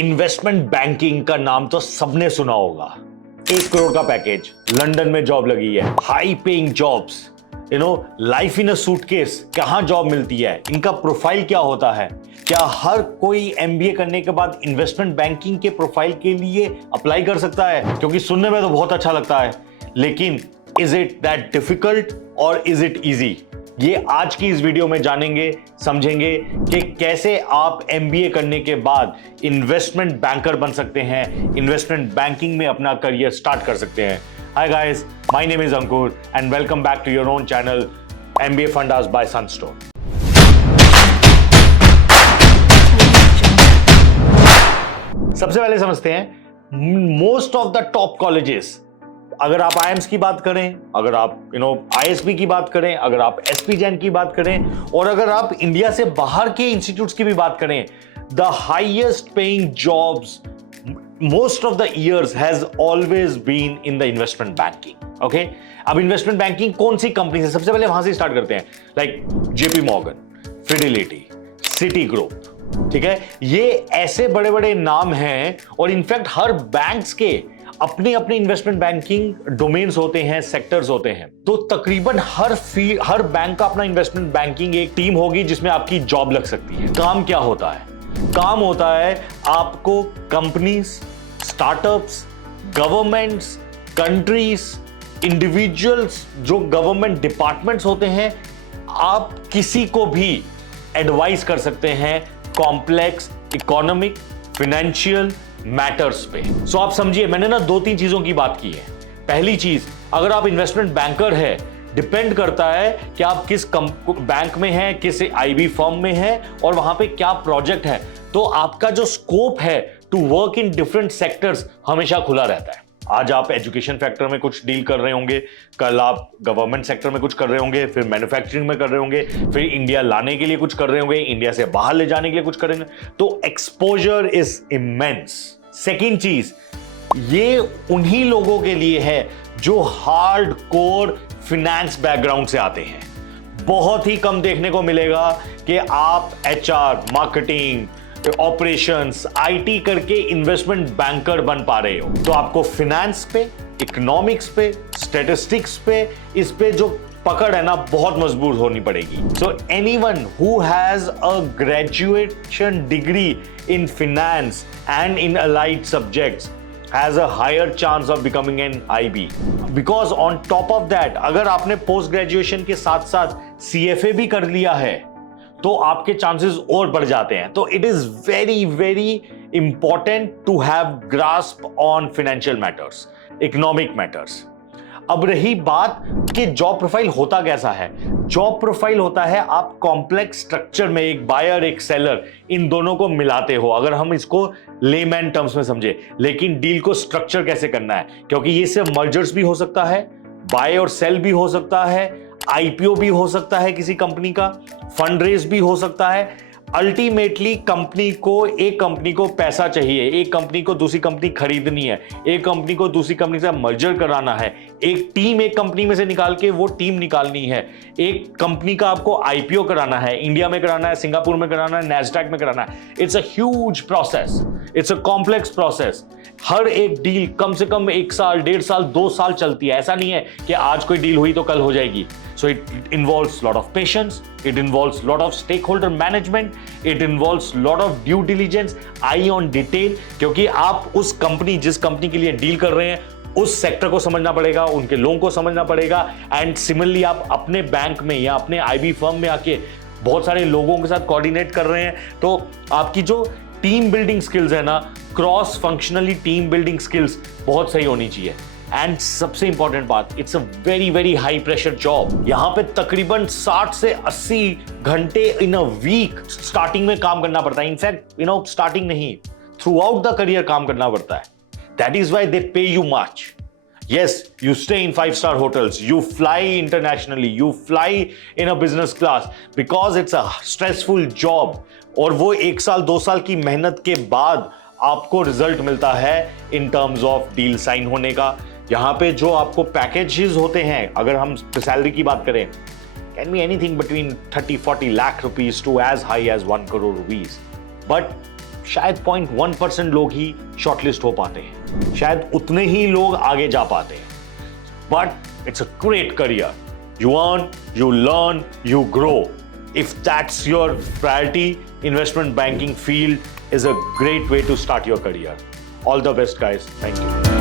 Investment banking का नाम तो सबने सुना होगा। 1 करोड़ का पैकेज, लंदन में जॉब लगी है, high paying jobs, life in a suitcase, कहां जॉब मिलती है, इनका प्रोफाइल क्या होता है। क्या हर कोई एमबीए करने के बाद इन्वेस्टमेंट बैंकिंग के प्रोफाइल के लिए अप्लाई कर सकता है? क्योंकि सुनने में तो बहुत अच्छा लगता है, लेकिन इज इट दैट डिफिकल्ट और इज इट इजी? ये आज की इस वीडियो में जानेंगे, समझेंगे कि कैसे आप एमबीए करने के बाद इन्वेस्टमेंट बैंकर बन सकते हैं, इन्वेस्टमेंट बैंकिंग में अपना करियर स्टार्ट कर सकते हैं। Hi guys, my name is Ankur and welcome back to your own channel MBA fundas by Sunstone. सबसे पहले समझते हैं most of the top colleges, अगर आप आईएम्स की बात करें, अगर आप आईएसबी की बात करें, अगर आप एसपी जैन की बात करें, और अगर आप इंडिया से बाहर के इंस्टीट्यूट्स की भी बात करें, the highest paying jobs most of the years has always been in the investment banking. Okay, अब इन्वेस्टमेंट बैंकिंग कौन सी कंपनी है, सबसे पहले वहां से स्टार्ट करते हैं। Like JP Morgan, Fidelity, city group, ठीक है, ये ऐसे बड़े बड़े नाम हैं। और इनफैक्ट हर बैंक्स के अपने अपने इन्वेस्टमेंट बैंकिंग डोमेन्स होते हैं, सेक्टर्स होते हैं। तो तकरीबन हर बैंक का अपना इन्वेस्टमेंट बैंकिंग एक टीम होगी जिसमें आपकी जॉब लग सकती है। काम क्या होता है? काम होता है आपको companies, startups, governments, countries, individuals, जो गवर्नमेंट डिपार्टमेंट्स होते हैं, आप किसी को भी एडवाइस कर सकते हैं कॉम्प्लेक्स इकोनॉमिक फाइनेंशियल मैटर्स पे। सो आप समझिए, मैंने ना 2-3 चीजों की बात की है। पहली चीज, अगर आप इन्वेस्टमेंट बैंकर है, डिपेंड करता है कि आप किस बैंक में हैं, किस आईबी फर्म में हैं और वहां पे क्या प्रोजेक्ट है। तो आपका जो स्कोप है to work in different sectors हमेशा खुला रहता है। आज आप एजुकेशन फैक्टर में कुछ डील कर रहे होंगे, कल आप गवर्नमेंट सेक्टर में कुछ कर रहे होंगे, फिर मैन्युफैक्चरिंग में कर रहे होंगे, फिर इंडिया लाने के लिए कुछ कर रहे होंगे, इंडिया से बाहर ले जाने के लिए कुछ करेंगे। तो एक्सपोजर इज इमेंस। सेकेंड चीज, ये उन्हीं लोगों के लिए है जो हार्ड कोर फिनेंस बैकग्राउंड से आते हैं। बहुत ही कम देखने को मिलेगा कि आप एचआर, मार्केटिंग, ऑपरेशंस, आईटी करके इन्वेस्टमेंट बैंकर बन पा रहे हो। तो आपको फिनेंस पे, इकोनॉमिक्स पे, स्टैटिस्टिक्स पे, इस पे जो पकड़ है ना, बहुत मजबूत होनी पड़ेगी। So anyone who has a graduation degree in finance and in allied subjects has a higher chance of becoming an IB, because on top of that, अगर आपने पोस्ट ग्रेजुएशन के साथ साथ CFA भी कर लिया है तो आपके चांसेस और बढ़ जाते हैं। तो it is very very important to have grasp on financial matters, economic matters. अब रही बात कि जॉब प्रोफाइल होता कैसा है। जॉब प्रोफाइल होता है, आप कॉम्प्लेक्स स्ट्रक्चर में एक बायर एक सेलर, इन दोनों को मिलाते हो, अगर हम इसको लेमैन टर्म्स में समझे। लेकिन डील को स्ट्रक्चर कैसे करना है, क्योंकि ये सिर्फ मर्जर्स भी हो सकता है, बाय और सेल भी हो सकता है, आईपीओ भी हो सकता है किसी कंपनी का, फंड रेज भी हो सकता है। अल्टीमेटली एक कंपनी को पैसा चाहिए, एक कंपनी को दूसरी कंपनी खरीदनी है, एक कंपनी को दूसरी कंपनी से मर्जर कराना है, एक टीम एक कंपनी में से निकाल के वो टीम निकालनी है, एक कंपनी का आपको आईपीओ कराना है, इंडिया में कराना है, सिंगापुर में कराना है, नैस्डैक में कराना है। It's a huge process, it's a complex process. हर एक डील कम से कम 1 साल, 1.5 साल, 2 साल चलती है। ऐसा नहीं है कि आज कोई डील हुई तो कल हो जाएगी। So it involves lot of patience, it involves lot of stakeholder management, it involves lot of due diligence, eye on detail, क्योंकि आप उस कंपनी, जिस कंपनी के लिए डील कर रहे हैं, उस सेक्टर को समझना पड़ेगा, उनके लोगों को समझना पड़ेगा। एंड सिमिलरली आप अपने बैंक में या अपने आईबी फर्म में आके बहुत सारे लोगों के साथ कोऑर्डिनेट कर रहे हैं, तो आपकी जो टीम बिल्डिंग स्किल्स है ना, cross functionally team building skills बहुत सही होनी चाहिए। एंड सबसे इंपॉर्टेंट बात, it's a very very high pressure job. यहां पे तकरीबन 60 से 80 घंटे इन अ वीक स्टार्टिंग में काम करना पड़ता है। इनफैक्ट स्टार्टिंग नहीं, थ्रू आउट द करियर काम करना पड़ता है। दैट इज वाई दे पे you much. Yes, you stay in 5-star hotels, you fly internationally, you fly in a business class because it's a stressful job। और वो 1 साल 2 साल की मेहनत के बाद आपको रिजल्ट मिलता है in terms of deal sign होने का। यहाँ पे जो आपको पैकेजेस होते हैं, अगर हम सैलरी की बात करें, can be anything between 30-40 lakh rupees to as high as 1 crore rupees. But शायद 0.1% लोग ही शॉर्टलिस्ट हो पाते हैं, शायद उतने ही लोग आगे जा पाते हैं, but it's a great career. You earn, you learn, you grow. If that's your priority, investment banking field is a great way to start your career. All the best, guys. Thank you.